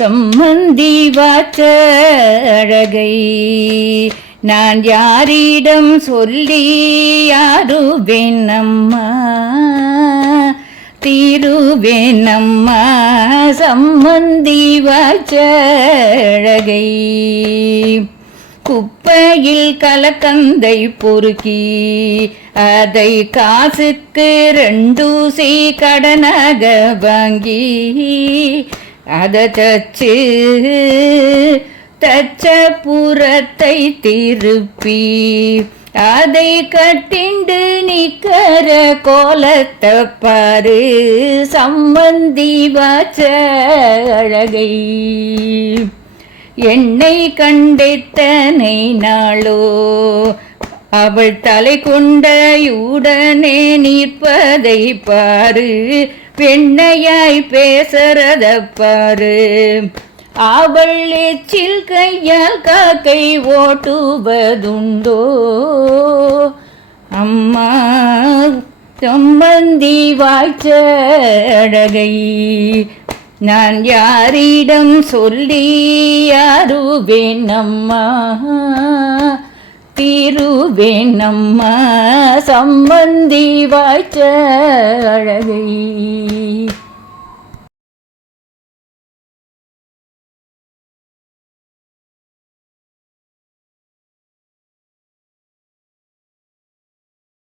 சம்மந்தி வாச்ச அழகை நான் யாரிடம் சொல்லி யாருவேன் அம்மா தீருவேன் அம்மா சம்மந்தி வாச்ச அழகை குப்பையில் கலக்கந்தை பொறுக்கி அதை காசுக்கு ரெண்டூசி கடனாக வாங்கி அதை தச்சு தச்ச புறத்தை திருப்பி அதை கட்டிண்டு நிக்கிற கோலத்தை பாரு சம்மந்தி வாச்ச அழகை. என்னை கண்டித்தனை நாளோ அவள் தலை கொண்டையுடனே நிற்பதை பாரு. பெண்ணையாய் பேசறத பாரு அவள் எச்சில் கையால் காக்கை ஓட்டுவதுண்டோ? அம்மா சம்பந்தி வாய்ச்ச அழகை நான் யாரிடம் சொல்லி யாருவேன் அம்மா. தீருவேனம்மா சம்பந்தி வாய்ச்ச அழகை